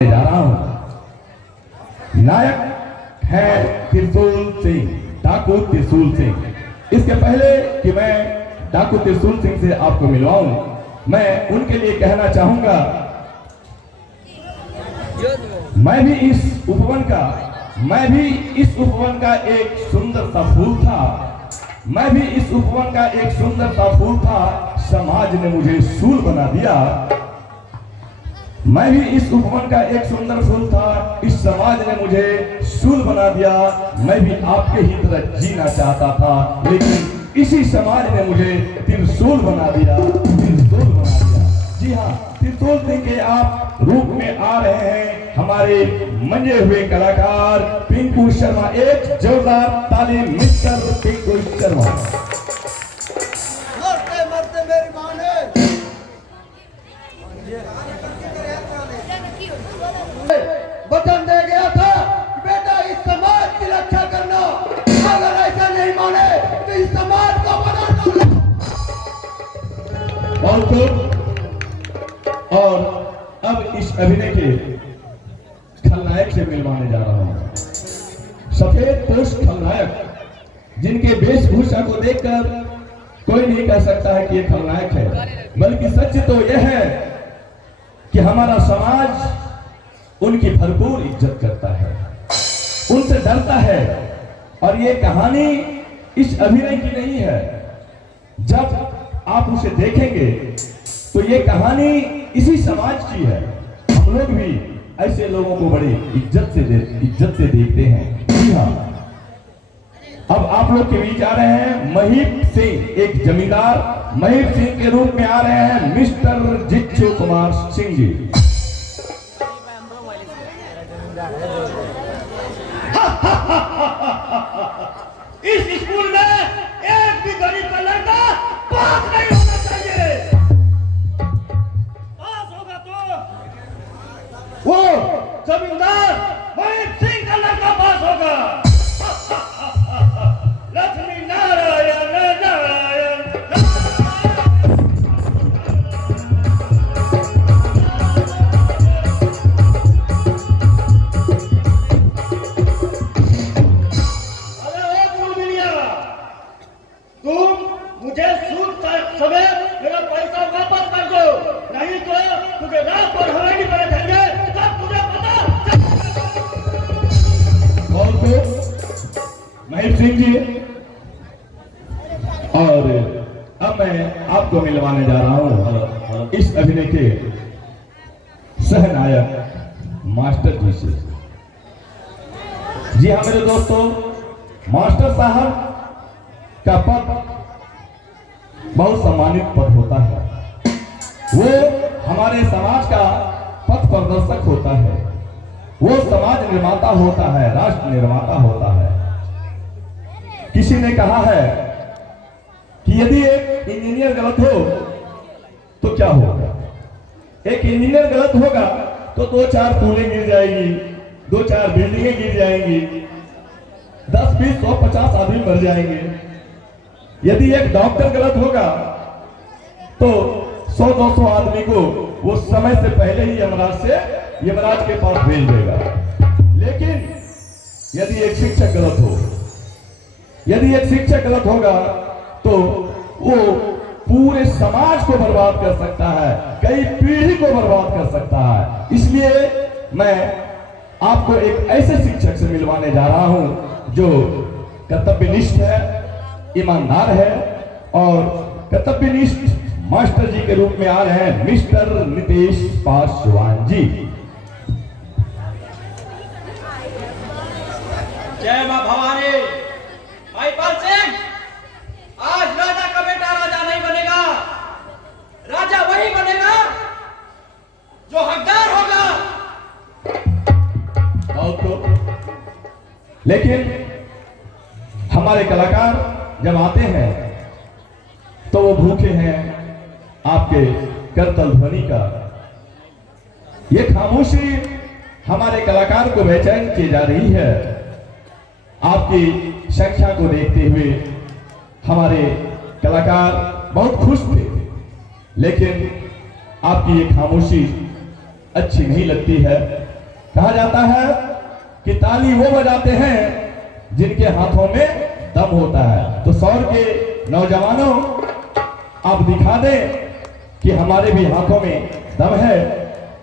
जा रहा हूं। नायक है त्रिशूल सिंह, डाकू त्रिशूल सिंह। इसके पहले कि मैं डाकू त्रिशूल सिंह से आपको मिलवाऊं, मैं उनके लिए कहना चाहूंगा, मैं भी इस उपवन का एक सुंदर सा फूल था। मैं भी इस उपवन का एक सुंदर सा फूल था। समाज ने मुझे सूल बना दिया। मैं भी इस उपवन का एक सुंदर फूल था, इस समाज ने मुझे सूल बना दिया। मैं भी आपके ही तरह जीना चाहता था, लेकिन इसी समाज ने मुझे त्रिशूल बना दिया, त्रिशूल बना दिया। जी हाँ, त्रिशूल सिंह के आप रूप में आ रहे हैं हमारे मंजे हुए कलाकार पिंकू शर्मा। एक जोरदार ताली मिस्टर पिंकू शर्मा। मरते मरते मेरी मां ने वचन दे गया था कि बेटा इस समाज की रक्षा करना, अगर ऐसा नहीं माने तो इस समाज को बना दो। बहुत खूब। और अब इस अभिनय के खलनायक से मिलवाने जा रहा हूं। सफेद पोष खलनायक, जिनके वेशभूषा को देखकर कोई नहीं कह सकता है कि ये खलनायक है, बल्कि सच तो यह है कि हमारा समाज उनकी भरपूर इज्जत करता है, उनसे डरता है। और ये कहानी इस अभिनय की नहीं है। जब आप उसे देखेंगे तो ये कहानी इसी समाज की है। हम लोग भी ऐसे लोगों को बड़ी इज्जत से देखते हैं। जी हाँ, अब आप लोग के बीच आ रहे हैं महीप सिंह, एक जमींदार महीप सिंह के रूप में आ रहे हैं मिस्टर जिच्चू कुमार सिंह जी। इस स्कूल में एक भी गरीब का लड़का पास नहीं होना चाहिए। पास होगा तो वो जमींदार महीप सिंह का लड़का पास होगा। लक्ष्मी नारायण नारायण। तुम मुझे सूद समय मेरा पैसा वापस कर दो, नहीं तो तुझे रात पर हवेली पर रखेंगे, तब तुझे पता। कौन को? महीप सिंह जी। और अब मैं आपको मिलवाने जा रहा हूं इस अभिनय के सहनायक मास्टर जी से। जी हाँ मेरे दोस्तों, मास्टर साहब का पद बहुत सम्मानित पद होता है। वो हमारे समाज का पथ प्रदर्शक होता है, वो समाज निर्माता होता है, राष्ट्र निर्माता होता है। किसी ने कहा है कि यदि एक इंजीनियर गलत हो तो क्या होगा? एक इंजीनियर गलत होगा तो 2-4 पुलें गिर जाएंगी, 2-4 बिल्डिंगें गिर जाएंगी, 10, 20, 100, 50 आदमी मर जाएंगे। यदि एक डॉक्टर गलत होगा तो 100-200 आदमी को वो समय से पहले ही यमराज के पास भेज देगा। लेकिन यदि एक शिक्षक गलत होगा तो वो पूरे समाज को बर्बाद कर सकता है, कई पीढ़ी को बर्बाद कर सकता है। इसलिए मैं आपको एक ऐसे शिक्षक से मिलवाने जा रहा हूं जो कर्तव्यनिष्ठ है, ईमानदार है और कर्तव्यनिष्ठ मास्टर जी के रूप में आ रहे हैं मिस्टर नितेश पासवान जी। जय मां भवानी। भाई पाल सिंह, आज राजा का बेटा राजा नहीं बनेगा, राजा वही बनेगा जो हकदार होगा। और तो लेकिन हमारे कलाकार जब आते हैं तो वो भूखे हैं आपके करतल ध्वनि का। ये खामोशी हमारे कलाकार को बेचैन की जा रही है। आपकी संख्या को देखते हुए हमारे कलाकार बहुत खुश थे, लेकिन आपकी ये खामोशी अच्छी नहीं लगती है। कहा जाता है कि ताली वो बजाते हैं जिनके हाथों में दम होता है। तो सौर के नौजवानों, आप दिखा दें कि हमारे भी हाथों में दम है।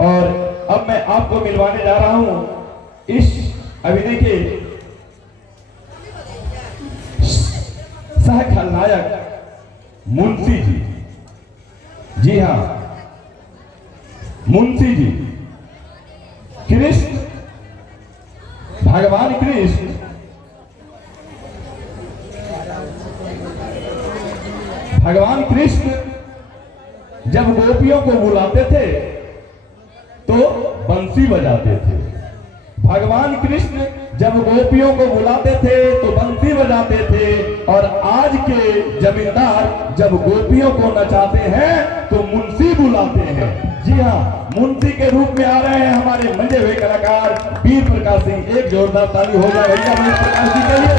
और अब मैं आपको मिलवाने जा रहा हूं इस अभिनय के सह खलनायक मुंशी जी। जी हाँ, मुंशी जी कृष्ण, भगवान कृष्ण भगवान कृष्ण जब गोपियों को बुलाते थे तो बंसी बजाते थे। भगवान कृष्ण जब गोपियों को बुलाते थे तो बंसी बजाते थे। और आज के जमींदार जब गोपियों को नचाते हैं तो मुंशी बुलाते हैं। जी हाँ, मुंशी के रूप में आ रहे हैं हमारे मंजे हुए कलाकार वीर प्रकाश सिंह। एक जोरदार ताली हो जाए भैया वीर प्रकाश जी के लिए।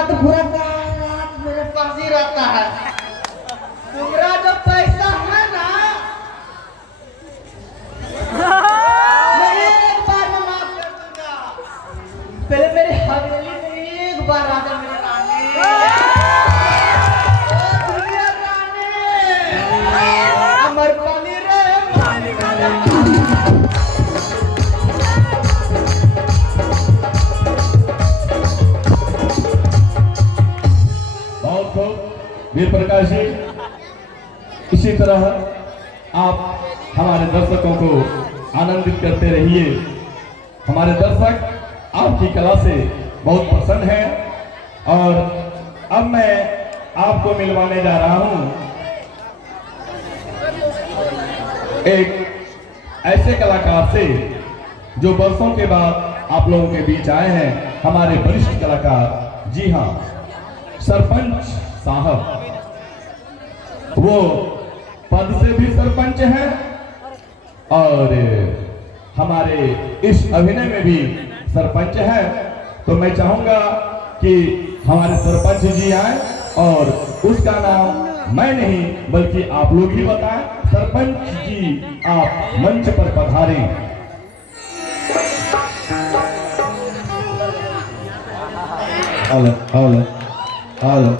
तो पूरा रात मेरे पास ही रहता है। तुम्हारा जो पैसा है ना, मैं एक बार में माफ कर दूंगा। पहले मेरे हवेली में एक बार राजा मेरे रानी, ओ दुनिया रानी, अमर पाली रे मालिक। वीर प्रकाश जी, इसी तरह आप हमारे दर्शकों को आनंदित करते रहिए। हमारे दर्शक आपकी कला से बहुत प्रसन्न हैं। और अब मैं आपको मिलवाने जा रहा हूं एक ऐसे कलाकार से जो वर्षों के बाद आप लोगों के बीच आए हैं, हमारे वरिष्ठ कलाकार। जी हाँ, सरपंच साहब। वो पद से भी सरपंच हैं और हमारे इस अभिनय में भी सरपंच हैं। तो मैं चाहूंगा कि हमारे सरपंच जी आए और उसका नाम मैं नहीं बल्कि आप लोग ही बताएं। सरपंच जी, आप मंच पर पधारें। Hello hello hello.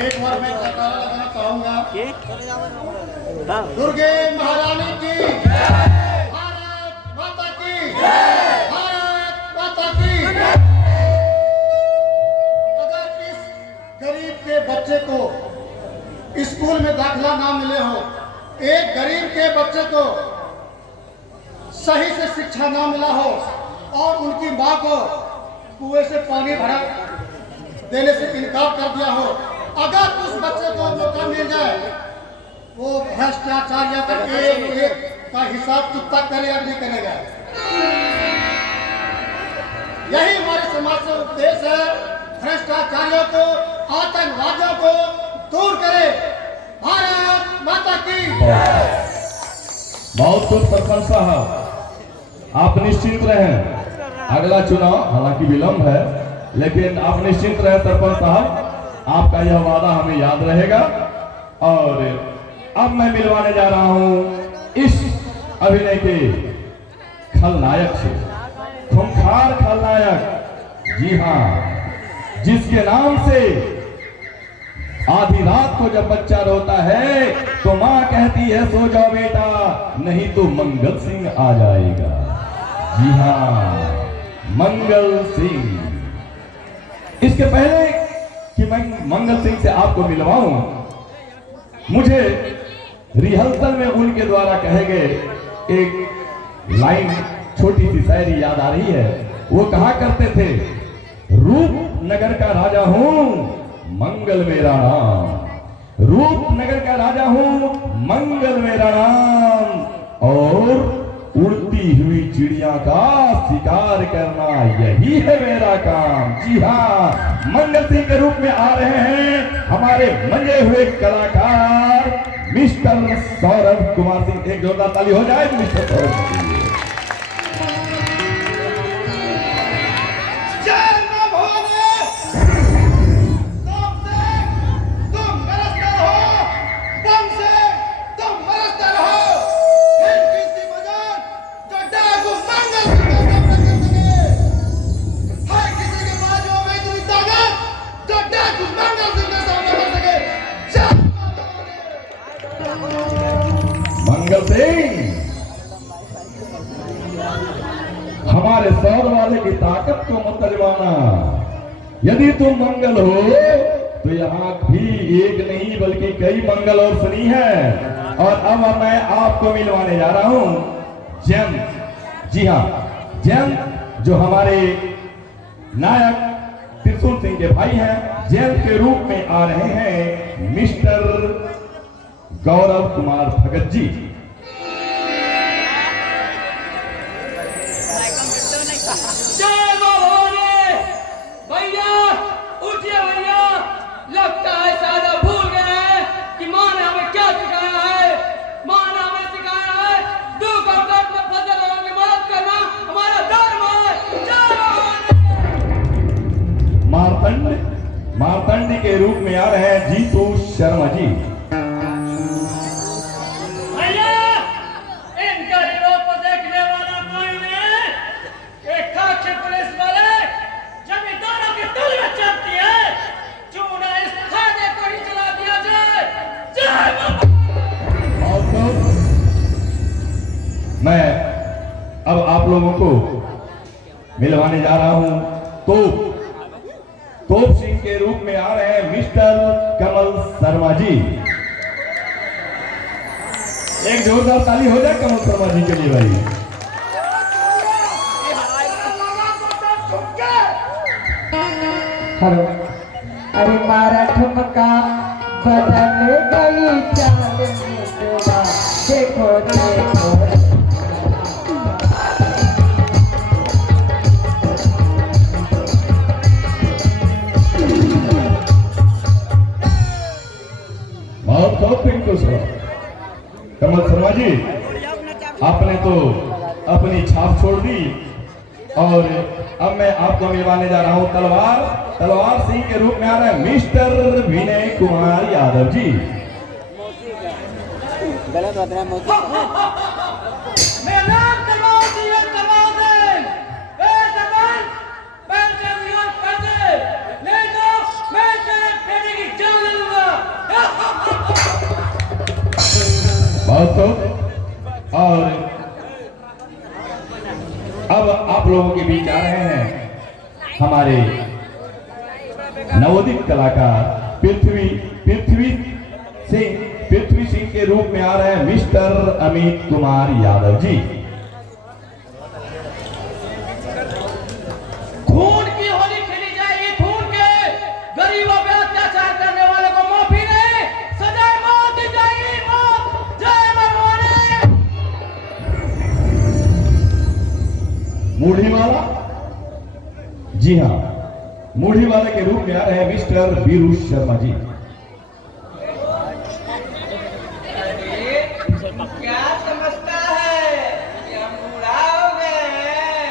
एक बार मैं जयकारा लगाना चाहूंगा। दुर्गे महारानी की, भारत माता की, भारत माता की। अगर इस गरीब के बच्चे को स्कूल में दाखिला ना मिले हो, एक गरीब के बच्चे को सही से शिक्षा ना मिला हो और उनकी माँ को कुएं से पानी भरा देने से इनकार कर दिया हो, अगर उस बच्चे को मौका मिल जाए, वो भ्रष्टाचार्य का एक का हिसाब कितना करेगा नहीं करेगा। यही हमारे समाज से उपदेश है, भ्रष्टाचारियों को, आतंकवादियों को दूर करे। भारत माता की। बहुत कुछ सरपंच साहब, आप निश्चिंत रहें। अगला चुनाव हालांकि विलंब है, लेकिन आप निश्चिंत रहें सरपंच साहब, आपका यह वादा हमें याद रहेगा। और अब मैं मिलवाने जा रहा हूं इस अभिनय के खलनायक से, खूंखार खलनायक। जी हाँ, जिसके नाम से आधी रात को जब बच्चा रोता है तो माँ कहती है सो जाओ बेटा, नहीं तो मंगल सिंह आ जाएगा। जी हाँ, मंगल सिंह। इसके पहले कि मैं मंगल सिंह से आपको मिलवाऊं, मुझे रिहर्सल में उनके द्वारा कहे गए एक लाइन, छोटी सी शायरी याद आ रही है। वो कहा करते थे, रूप नगर का राजा हूं, मंगल मेरा नाम। रूप नगर का राजा हूं, मंगल मेरा नाम, और उड़ती हुई चिड़िया का शिकार करना यही है मेरा काम। जी हाँ, मंगल सिंह के रूप में आ रहे हैं हमारे मंजे हुए कलाकार मिस्टर सौरभ कुमार सिंह। एक जोरदार ताली हो जाए मिस्टर सौरभ के लिए। मंगल सिंह, हमारे सौर वाले की ताकत को मत आजमाना। यदि तुम मंगल हो तो यहाँ भी एक नहीं बल्कि कई मंगल और शनि है। और अब मैं आपको मिलवाने जा रहा हूँ जैम। जी हाँ, जैम जो हमारे नायक त्रिशूल सिंह के भाई हैं, जैम के रूप में आ रहे हैं मिस्टर गौरव कुमार भगत जी। जय भवानी। भैया उठिए भैया, लगता है शायद भूल गए हैं कि माँ ने हमें क्या सिखाया है। माँ ने हमें सिखाया है दुख और दर्द में फंसे लोगों की मदद करना हमारा धर्म है। जय भवानी। मार्तंड के रूप में आ रहे हैं जीतू शर्मा जी। मैं अब आप लोगों को मिलवाने जा रहा हूं तोप सिंह के रूप में आ रहे हैं मिस्टर कमल शर्मा जी। एक जोरदार ताली हो जाए कमल शर्मा जी के लिए भाई। हेलो, अरे मारा ठुमका बदल गई चाल में तेरा, देखो देखो। कमल शर्मा जी, आपने तो अपनी छाप छोड़ दी और अब मैं आपको मिलवाने जा रहा हूं तलवार सिंह के रूप में आ रहे हैं मिस्टर विनय कुमार यादव जी। गलत बात है मोदी। मेरा नाम तलवार सिंह है, तलवार सिंह। ए जवान, पैसे मिलो पैसे, नहीं तो मैं तेरे बेटे की जान ले लूंगा। बहुत खूब। और अब आप लोगों के बीच आ रहे हैं हमारे नवोदित कलाकार पृथ्वी सिंह के रूप में आ रहे हैं मिस्टर अमित कुमार यादव जी। खून की होली खेली जाएगी, खून के गरीबों पे अत्याचार करने वाले को माफी नहीं, सजाए मौत दी जाएगी, मौत। जय भवानी। मूढ़ीवाला, जी हाँ, मूढ़ीवाला के रूप में आ रहे हैं मिस्टर बीरू शर्मा जी। क्या समझता है कि हम बूढ़ा हो गए हैं?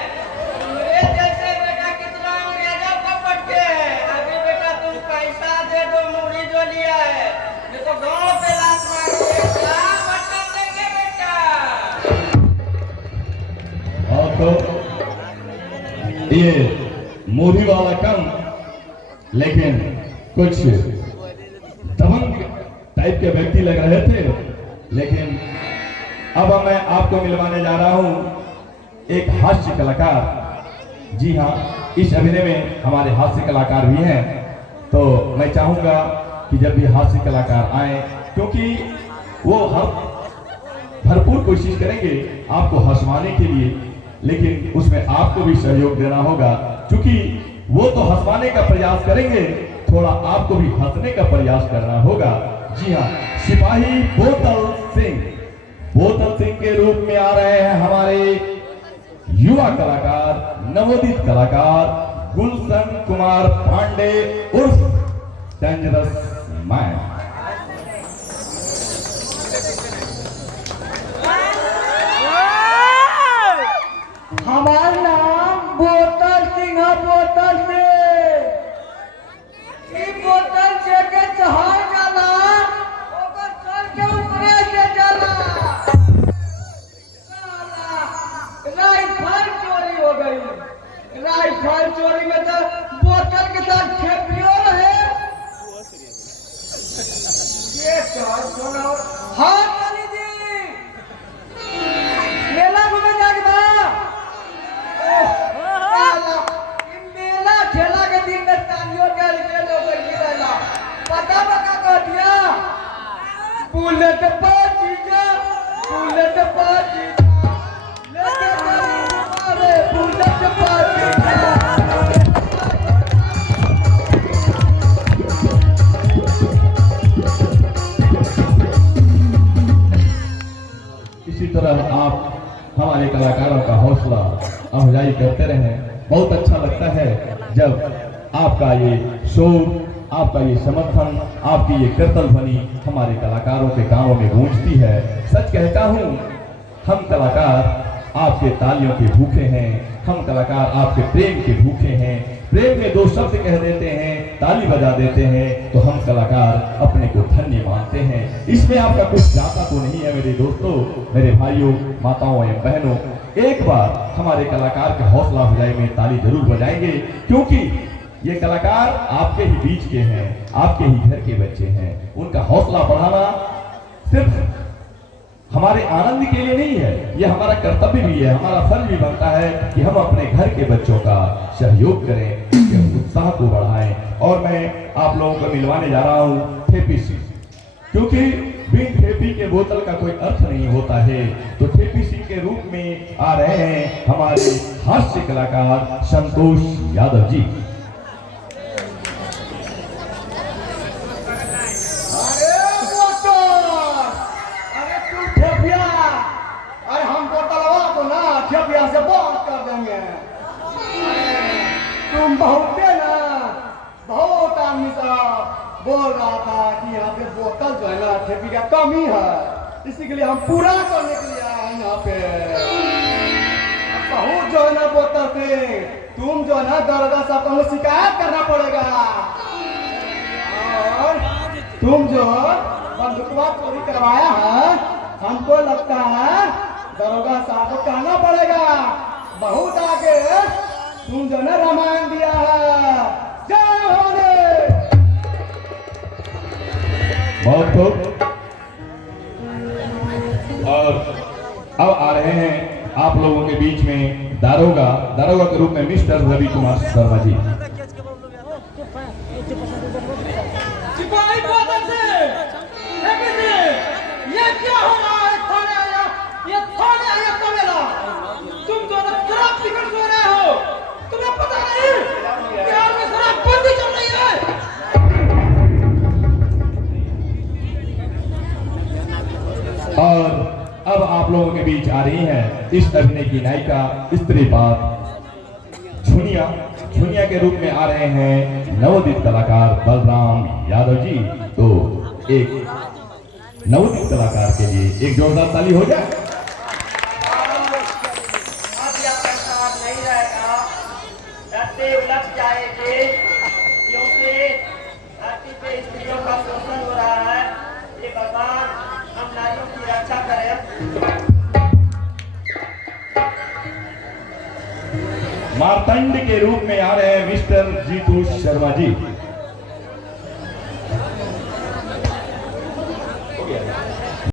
मेरे जैसे बेटा कितना अंग्रेजों को पटके हैं। अभी बेटा तुम पैसा दे दो, मूढ़ी जो लिया है, ये तो गांव पे लात मारोगे, क्या बटन देंगे बेटा? और तो ये मूढ़ी वाला कम, लेकिन कुछ दबंग टाइप के व्यक्ति लग रहे थे। लेकिन अब मैं आपको मिलवाने जा रहा हूं एक हास्य कलाकार। जी हाँ, इस अभिनय में हमारे हास्य कलाकार भी हैं। तो मैं चाहूँगा कि जब भी हास्य कलाकार आए, क्योंकि वो हम भरपूर कोशिश करेंगे आपको हंसवाने के लिए, लेकिन उसमें आपको भी सहयोग देना होगा। क्योंकि वो तो हंसवाने का प्रयास करेंगे, थोड़ा आपको भी हंसने का प्रयास करना होगा। जी हाँ, सिपाही बोतल सिंह के रूप में आ रहे हैं हमारे युवा कलाकार, नवोदित कलाकार गुलशन कुमार पांडे उर्फ डेंजरस मैन। हमार नाम बोतल सिंह है, बोतल से ई बोतल से के चढ़ जाला, ओकर सर के ऊपरे से जाला। साला, राइफल चोरी हो गई। राइफल चोरी में तो बोतल के साथ खेपियो रहे। ये क्या सुना? हाँ काली जी, मेला घूमे जाके बा। मेला ठेला के दिन में तालियों के लिए लोग गिरेला। पता बका कह दिया, बुलेट बाजी जा, बुलेट बाजी जा, लेके चली मारे बुलेट बाजी जा। इसी तरह आप हमारे कलाकारों का हौसला अफजाई करते रहें। बहुत अच्छा लगता है जब आपका ये शोर, आपका ये समर्थन, आपकी ये करतल ध्वनि हमारे कलाकारों के कानों में गूंजती है। सच कहता हूँ, हम कलाकार आपके तालियों के भूखे हैं, हम कलाकार आपके प्रेम के भूखे हैं। प्रेम में दो शब्द कह देते हैं, ताली बजा देते हैं, तो हम कलाकार अपने को धन्य मानते हैं। इसमें आपका कुछ जाता तो नहीं है मेरे दोस्तों, मेरे भाइयों, माताओं एवं बहनों। एक बार हमारे कलाकार के हौसला अफजाई में ताली जरूर बजाएंगे, क्योंकि ये कलाकार आपके ही बीच के हैं, आपके ही घर के बच्चे हैं। उनका हौसला बढ़ाना सिर्फ हमारे आनंद के लिए नहीं है, ये हमारा कर्तव्य भी है, हमारा फर्ज भी बनता है कि हम अपने घर के बच्चों का सहयोग करें, उनके उत्साह को बढ़ाएं। और मैं आप लोगों को मिलवाने जा रहा हूँ ठेपी सिंह, क्योंकि बिन ठेपी के बोतल का कोई अर्थ नहीं होता है। तो ठेपी सिंह के रूप में आ रहे हैं हमारे हास्य कलाकार संतोष यादव जी। से बात कर देंगे। तुम बहुत ना, बहुत आदमी साहब बोल रहा था कि यहाँ पे बोतल जो है ना ठेपी का कमी है, इसी के लिए हम पूरा करने के लिए आए हैं यहाँ पे। बहुत जो है ना बोतल से तुम जो है ना दरोगा साहब को हमें शिकायत करना पड़ेगा। और तुम जो बंदूकवा चोरी करवाया है, हमको लगता है दरोगा साहब को कहना पड़ेगा, बहुत आगे तुम जो ना रामायण दिया है। जय हो रे। बहुत खूब। और अब आ रहे हैं आप लोगों के बीच में दारोगा के रूप में मिस्टर रवि कुमार शर्मा जी। सिपाही बोतल से, ये क्या हो रहा है? थाने आया, ये थाने आया कमेला। तुम दोनों शराब पीकर सो रहे हो, तुम्हें पता नहीं बिहार में शराब बंदी चल रही है। और अब आप लोगों के बीच आ रही हैं इस अभिनय की नायिका स्त्री बात झुनिया के रूप में आ रहे हैं नवोदित कलाकार बलराम यादव जी। तो एक नवोदित कलाकार के लिए एक जोरदार ताली हो जाए। अब यह प्रसाद नहीं रहेगा, धरती उलट जाएगी, क्योंकि धरती पे स्त्रियों का शोषण हो रहा है। ये भगवान हम नारियों की रक्षा करें। मार्तंड के रूप में आ रहे हैं मिस्टर जीतू शर्मा जी।